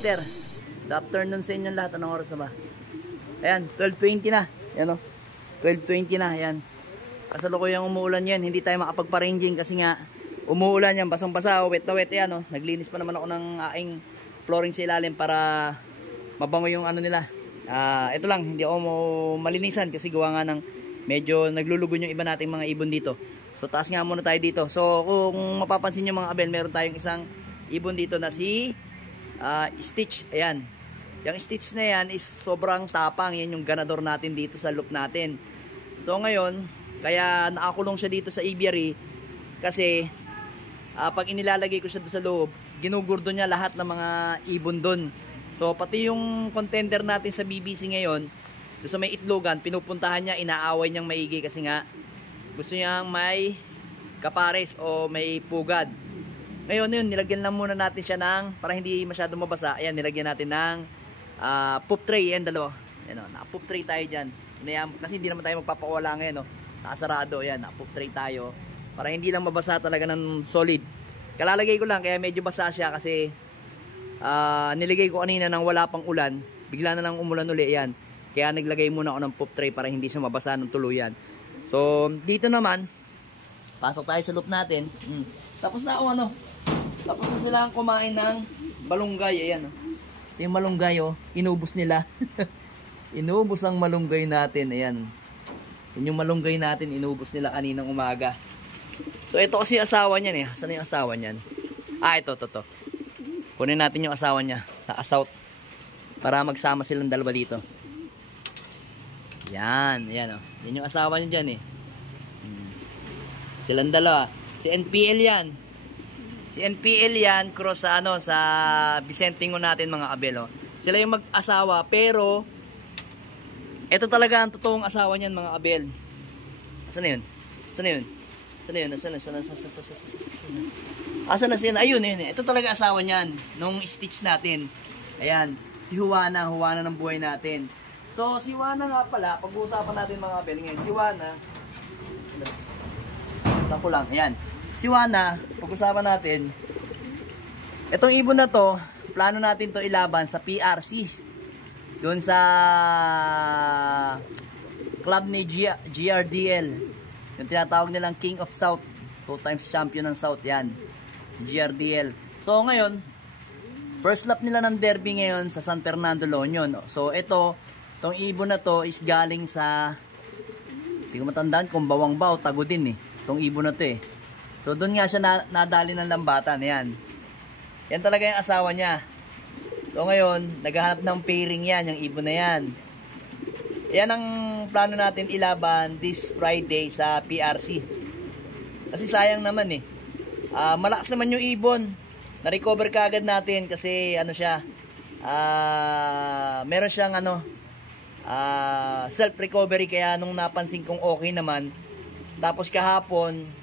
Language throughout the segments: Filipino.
Peter. Good afternoon sa inyo lahat. Anong oras na ba? Ayan, 12:20 na. Ayan o. 12:20 na. Ayan. Kasalukuyang umuulan yan. Hindi tayo makapagpa-ranging kasi nga umuulan yan. Basang-basa. Wet na wet. Ayan o. Naglinis pa naman ako ng aking flooring sa ilalim para mabango yung ano nila. Ito lang. Hindi ako malinisan kasi gawa nga ng medyo naglulugon yung iba nating mga ibon dito. So taas nga muna tayo dito. So kung mapapansin nyo mga kabel, meron tayong isang ibon dito na si Stitch. Ayan. Yung Stitch na yan is sobrang tapang. Yan yung ganador natin dito sa loop natin. So ngayon, kaya nakakulong siya dito sa aviary kasi pag inilalagay ko siya doon sa loob, ginugurdo niya lahat ng mga ibon doon. So pati yung contender natin sa BBC ngayon, doon sa may itlogan, pinupuntahan niya, inaaway niyang maigi kasi nga gusto niyang may kapares o may pugad. Ngayon yun, nilagyan lang muna natin siya ng, para hindi masyado mabasa, ayan, nilagyan natin ng poop tray, yan dalawa. Ayan, naka-poop tray tayo dyan. Kasi hindi naman tayo magpapawala ngayon, no? Nakasarado, ayan, naka-poop tray tayo. Para hindi lang mabasa talaga ng solid. Kalalagay ko lang, kaya medyo basa siya kasi nilagay ko kanina nang wala pang ulan. Bigla na lang umulan uli, yan. Kaya naglagay muna ako ng poop tray para hindi siya mabasa ng tuluyan. So, dito naman, pasok tayo sa loop natin. Tapos na ako tapos na silang kumain ng malunggay. Ayan, yung malunggay, inubos nila. Inubos ang malunggay natin. Ayan. Yun yung malunggay natin, inubos nila kaninang umaga. So, ito kasi asawa niyan. Saan yung asawa niyan? Ito. Kunin natin yung asawa niya. Naka-south. Para magsama silang dalawa dito. Yan. Yan yung asawa niya dyan. Silang dalawa. Si NPL yan. Si NPL yan, cross sa sa Bicentingo natin mga kabel. Sila yung mag-asawa, pero ito talaga ang totoong asawa niyan mga kabel. Saan na yun? Asan na siya? Ayun. Ito talaga asawa niyan, nung Stitch natin. Ayan, si Juana ng buhay natin. So, si Juana nga pala, pag-uusapan natin mga kabel ngayon. Si Juana, ako lang, ayan. Si Juana, pag-usapan natin, itong ibon na to, plano natin to ilaban sa PRC. Doon sa club ni GRDL. Yung tinatawag nilang King of South. 2 times champion ng South yan. GRDL. So ngayon, first lap nila ng derby ngayon sa San Fernando La Union. So itong ibon na to is galing sa, hindi ko matandaan kung Bawang o Tagudin itong ibon na to So doon nga siya nadali ng lambatan. Yan talaga yung asawa niya. So ngayon, naghahanap ng pairing yan, yung ibon na yan. Yan ang plano natin ilaban this Friday sa PRC. Kasi sayang naman malakas naman yung ibon. Na-recover kaagad natin kasi siya, meron siyang self-recovery, kaya nung napansin kong okay naman. Tapos kahapon,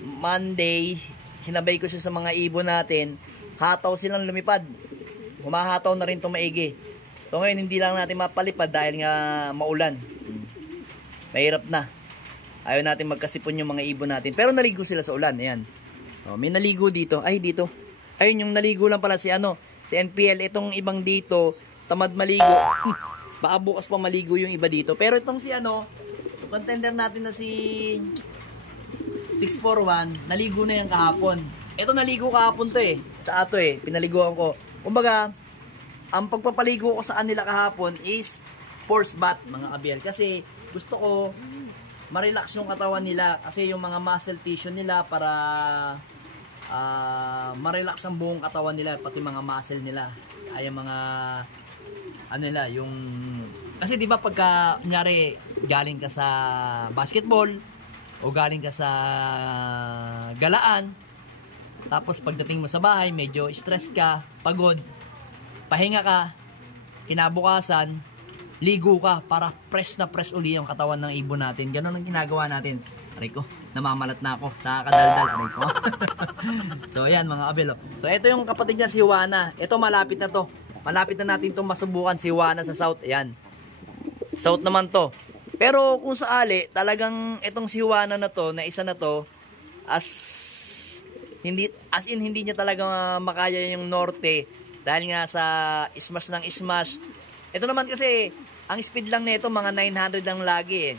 Monday, sinabay ko siya sa mga ibon natin. Hataw silang lumipad. Humahataw na rin itong maigi. So ngayon hindi lang natin mapalipad dahil nga maulan. Mahirap na. Ayaw natin magkasipon yung mga ibon natin. Pero naligo sila sa ulan. Ayan. May naligo dito. Dito. Ayun, yung naligo lang pala si NPL. Itong ibang dito, tamad maligo. Baka bukas pa maligo yung iba dito. Pero itong si contender natin na si 641, naligo na yan kahapon. Ito naligo kahapon to Tsaka to pinaliguan ko. Kumbaga, ang pagpapaligo ko sa kanila kahapon is force bath mga kabel. Kasi gusto ko ma-relax yung katawan nila. Kasi yung mga muscle tissue nila para ma-relax ang buong katawan nila. Pati mga muscle nila. Ay mga yung kasi di ba pagka kunyari galing ka sa basketball o galing ka sa galaan, tapos pagdating mo sa bahay medyo stress ka, pagod, pahinga ka, kinabukasan ligo ka para fresh na fresh uli yung katawan ng ibon natin. Ganun ang ginagawa natin. Aray ko, namamalat na ako sa kadaldal. Aray ko. So yan mga kabel. So ito yung kapatid niya si Juana. Ito malapit na to. Malapit na natin itong masubukan si Juana sa South. Ayan. South naman to. Pero kung sakali, talagang itong si Juana na to, na isa na to, as in hindi niya talaga makaya yung norte, Dahil nga sa smash ng smash. Ito naman kasi, ang speed lang nito mga 900 lang lagi eh.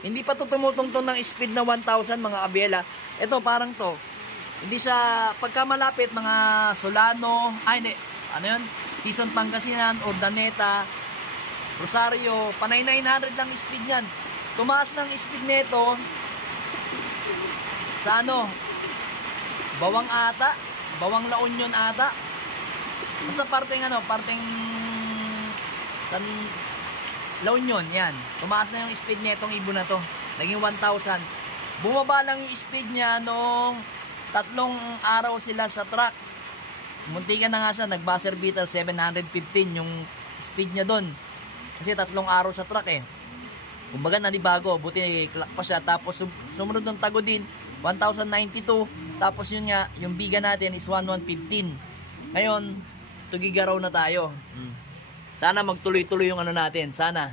Hindi pa to tumutungtong ng speed na 1,000 mga abela. Ito parang to. Hindi siya, pagka malapit mga Solano, hindi, ano yun? Season Pangasinan, Urdaneta, Rosario, panay 900 lang speed yan. Tumaas ng speed nito sa ano, Bawang ata, Bawang La Union ata. Basta parteng ano, parteng La Union, yan. Tumaas na yung speed nitong ibon na to. Naging 1,000. Bumaba lang yung speed niya nung 3 araw sila sa truck. Muntikan na nga siya, nag-buzzer beater 715 yung speed niya doon. Kasi 3 araw sa truck eh. Kumbaga nanibago, buti clock pa siya. Tapos sumunod ng tago din, 1,092. Tapos yun nga, yung biga natin is 1,115. Ngayon, tugigaraw na tayo. Sana magtuloy-tuloy yung ano natin. Sana.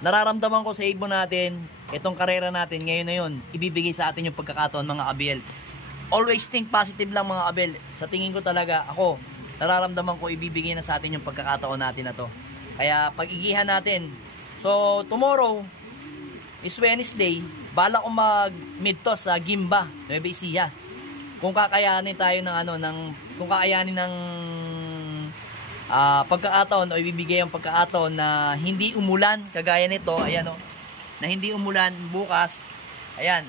Nararamdaman ko sa ibon natin, itong karera natin ngayon na yun, ibibigay sa atin yung pagkakataon mga abel. Always think positive lang mga abel. Sa tingin ko talaga, ako, nararamdaman ko ibibigay na sa atin yung pagkakataon natin na to. Kaya pag-igihan natin. So, tomorrow is Wednesday. Bala ko mag-mid-toss sa Gimba, Nueva Ecija. Kung kakayanin tayo ng ano, kung kakayanin ng pagkakataon o ibibigay ang pagkakataon na hindi umulan, kagaya nito, ayan o, na hindi umulan bukas, ayan,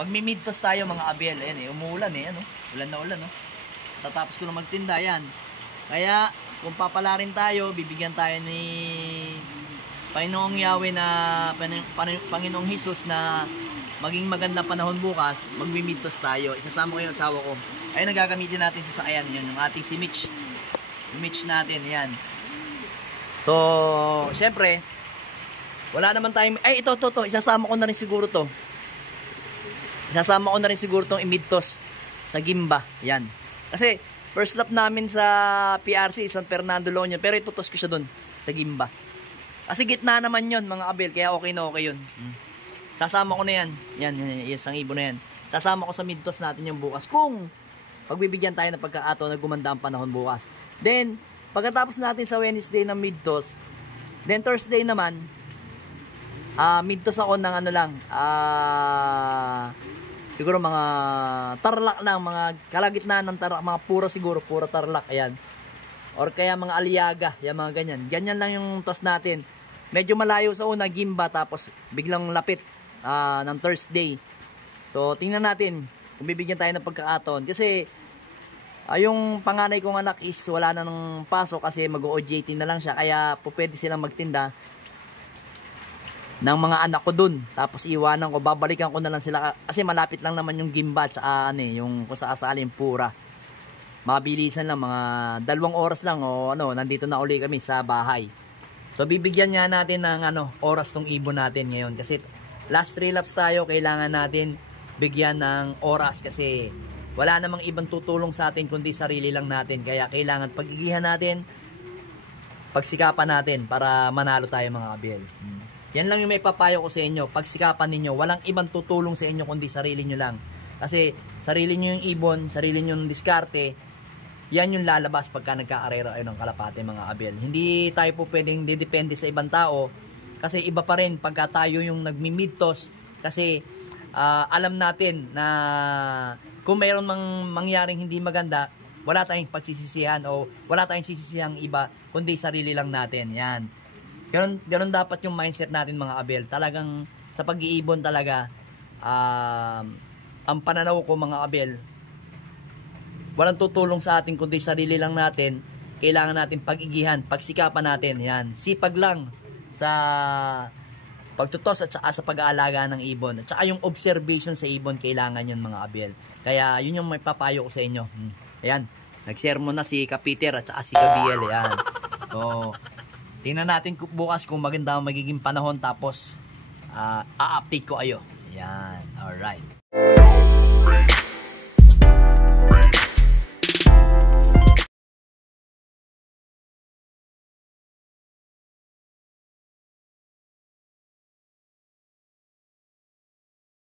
magmi-mid-toss tayo mga abel. Ayan umuulan ano, ulan na ulan tatapos ko na magtinda, ayan. Kaya, kung papala rin tayo, bibigyan tayo ni Panginoong Yahweh na Panginoong Jesus na maging maganda panahon bukas, magmi-mid-toss tayo. Isasama ko yung asawa ko. Ayun, nagagamitin natin sa sakayan yun, yung ating si Mitch. Mitch natin, yan. So, syempre, wala naman tayong, ito, isasama ko na rin siguro to. Isasama ko na rin siguro tong i-mid-toss sa Gimba, yan. Kasi, first lap namin sa PRC, San Fernando La Union, pero itutos ko siya dun, sa Gimba. Kasi gitna naman yon mga abel, kaya okay na okay yun. Sasama ko na yan. Yan, yes, ang ibon na yan. Sasama ko sa mid-toss natin yung bukas. Kung pagbibigyan tayo ng pagkakataon na gumanda ang panahon bukas. Then, pagkatapos natin sa Wednesday ng mid-toss, then Thursday naman, mid-toss ako ng ano lang, siguro mga tarlak lang, mga kalagitnaan ng tarlak, mga puro siguro, puro tarlak, ayan. Or kaya mga aliaga, yung mga ganyan. Ganyan lang yung toss natin. Medyo malayo sa una, Gimba, tapos biglang lapit ng Thursday. So, tingnan natin kung bibigyan tayo ng pagkakataon. Kasi, yung panganay kong anak is wala na ng pasok kasi mag-OJT na lang siya. Kaya, pwede silang magtinda ng mga anak ko dun. Tapos, iwanan ko, babalikan ko na lang sila. Kasi malapit lang naman yung Gimba, tsaka yung kung saan pura. Mabilisan lang, mga 2 oras lang o nandito na uli kami sa bahay. So bibigyan nga natin ng oras tong ibon natin ngayon kasi last 3 laps tayo, kailangan natin bigyan ng oras kasi wala namang ibang tutulong sa atin kundi sarili lang natin. Kaya kailangan pag-igihan natin, pagsikapan natin para manalo tayo mga abel. Yan lang yung may papayo ko sa inyo. Pagsikapan ninyo, walang ibang tutulong sa inyo kundi sarili nyo lang. Kasi sarili nyo yung ibon, sarili nyo yung diskarte, yan yung lalabas pagka nagkakarera kayo ng kalapate mga abel. Hindi tayo po pwedeng didepende sa ibang tao kasi iba pa rin pagka tayo yung nagmi-mid-toss kasi alam natin na kung mayroon mangyaring hindi maganda, wala tayong pagsisisihan o wala tayong sisisihang iba kundi sarili lang natin. Yan. Ganun dapat yung mindset natin mga abel. Talagang sa pag-iibon talaga ang pananaw ko mga abel, walang tutulong sa atin kundi sarili lang natin. Kailangan natin pag-igihan, pagsikapan natin. Yan. Sipag lang sa pagtutos at saka sa pag-aalaga ng ibon. At saka yung observation sa ibon, kailangan yun mga abel. Kaya yun yung may papayo ko sa inyo. Ayan. Nag-share mo na si Kapiter at saka si Kabiel. Ayan. So, tingnan natin bukas kung maganda ang magiging panahon tapos a-update ko ayo. Ayan. Alright.